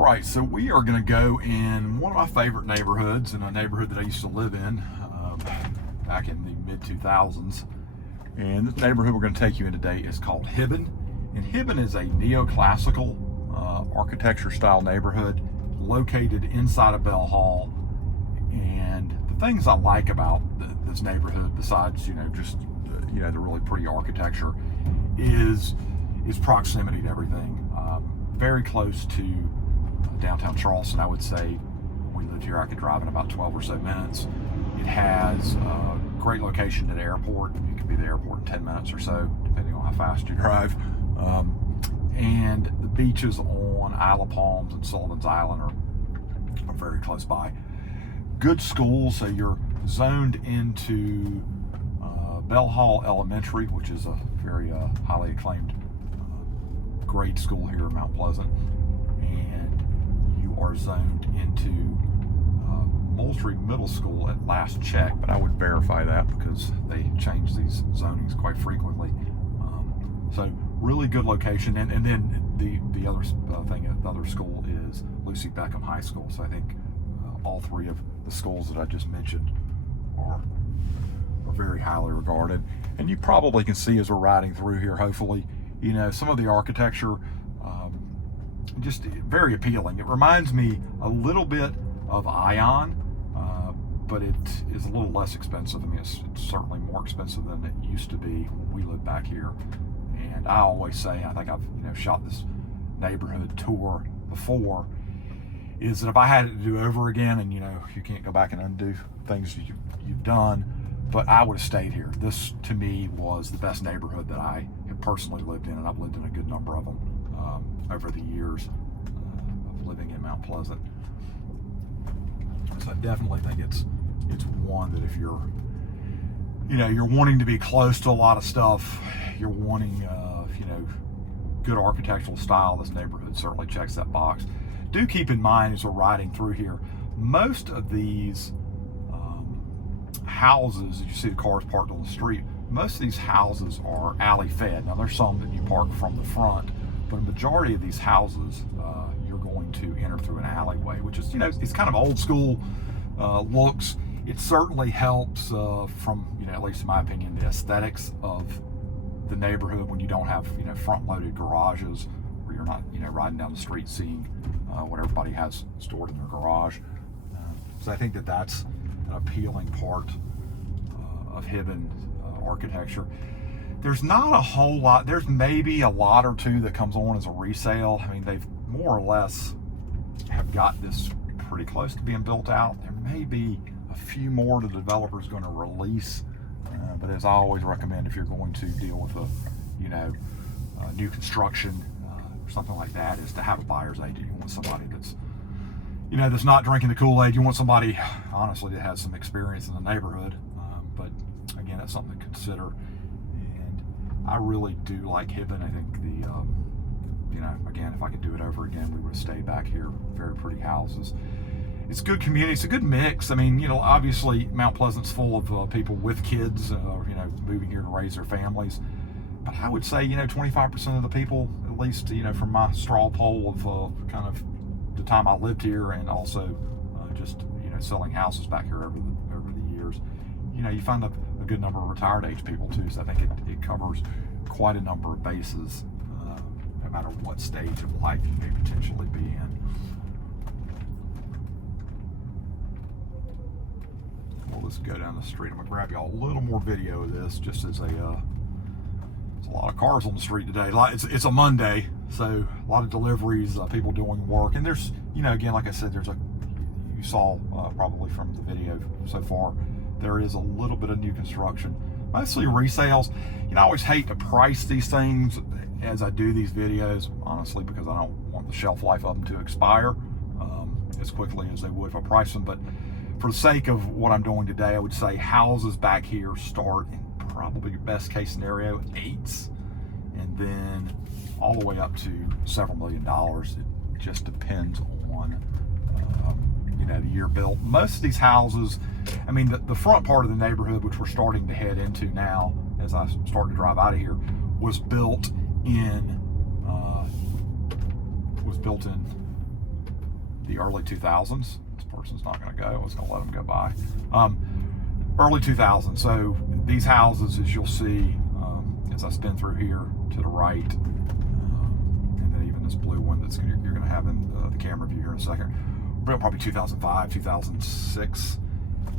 All right, so we are going to go in one of my favorite neighborhoods, in a neighborhood that I used to live in back in the mid-2000s. And this neighborhood we're going to take you in today is called Hibben. And Hibben is a neoclassical architecture style neighborhood located inside of Belle Hall. And the things I like about this neighborhood, besides just the really pretty architecture, is proximity to everything. Very close to downtown Charleston, I would say. When we lived here, I could drive in about 12 or so minutes. It has a great location at the airport. You can be at the airport in 10 minutes or so, depending on how fast you drive. And the beaches on Isle of Palms and Sullivan's Island are very close by. Good schools, so you're zoned into Belle Hall Elementary, which is a very highly acclaimed grade school here in Mount Pleasant, and you are zoned into Moultrie Middle School at last check, but I would verify that because they change these zonings quite frequently. So really good location, and then the other thing, the other school is Lucy Beckham High School. So I think all three of the schools that I just mentioned are very highly regarded. And you probably can see as we're riding through here, hopefully, some of the architecture, just very appealing. It reminds me a little bit of Ion, but it is a little less expensive. I mean, it's certainly more expensive than it used to be when we lived back here. And I always say, I think I've shot this neighborhood tour before, is that if I had it to do over again, and you can't go back and undo things you've done, but I would have stayed here. This, to me, was the best neighborhood that I have personally lived in, and I've lived in a good number of them over the years of living in Mount Pleasant. So I definitely think it's one that if you're wanting to be close to a lot of stuff, you're wanting good architectural style, this neighborhood certainly checks that box. Do keep in mind as we're riding through here, most of these houses, as you see the cars parked on the street, most of these houses are alley fed. Now there's some that you park from the front, but a majority of these houses you're going to enter through an alleyway, which is it's kind of old school looks. It certainly helps from at least in my opinion, the aesthetics of the neighborhood when you don't have front loaded garages, where you're not riding down the street seeing what everybody has stored in their garage. So I think that's an appealing part of Hibben architecture. There's not a whole lot. There's maybe a lot or two that comes on as a resale. I mean, they've more or less have got this pretty close to being built out. There may be a few more the developer's going to release, but as I always recommend, if you're going to deal with a new construction or something like that, is to have a buyer's agent. You want somebody that's that's not drinking the Kool-Aid. You want somebody, honestly, that has some experience in the neighborhood. But again, that's something to consider. And I really do like Hibben. I think again, if I could do it over again, we would have stayed back here. Very pretty houses. It's a good community. It's a good mix. I mean, obviously Mount Pleasant's full of people with kids, moving here to raise their families. But I would say, 25% of the people, at least, from my straw poll of kind of the time I lived here, and also just selling houses back here over the years, you find a good number of retired age people too. So I think it covers quite a number of bases, no matter what stage of life you may potentially be in. Well, let's go down the street. I'm gonna grab y'all a little more video of this, just as there's a lot of cars on the street today. It's a Monday, so a lot of deliveries, people doing work, and there's again, like I said, you saw probably from the video so far, there is a little bit of new construction, mostly resales. I always hate to price these things as I do these videos, honestly, because I don't want the shelf life of them to expire as quickly as they would if I price them. But for the sake of what I'm doing today, I would say houses back here start in probably your best case scenario at 8s, and then all the way up to several $1 million. It just depends on the year built. Most of these houses, I mean, the front part of the neighborhood, which we're starting to head into now as I start to drive out of here, was built in the early 2000s. This person's not going to go. I was going to let them go by. Early 2000s. So these houses, as you'll see, as I spin through here to the right, and then even this blue one that's you're going to have in the camera view here in a second, probably 2005, 2006,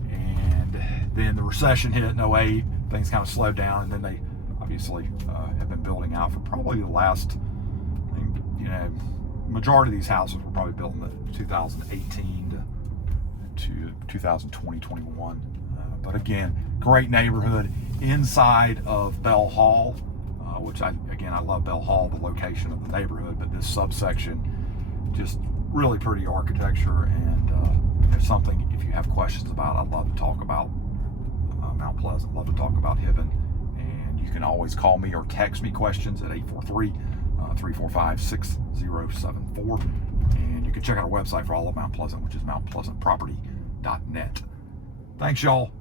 and then the recession hit in 08. Things kind of slowed down, and then they obviously have been building out for probably the last, majority of these houses were probably built in the 2018 to 2020, 21. But again, great neighborhood inside of Belle Hall, which I love Belle Hall, the location of the neighborhood, but this subsection, just really pretty architecture, and something, if you have questions about, I'd love to talk about Mount Pleasant, love to talk about Hibben, and you can always call me or text me questions at 843-345-6074, and you can check out our website for all of Mount Pleasant, which is mountpleasantproperty.net. Thanks, y'all.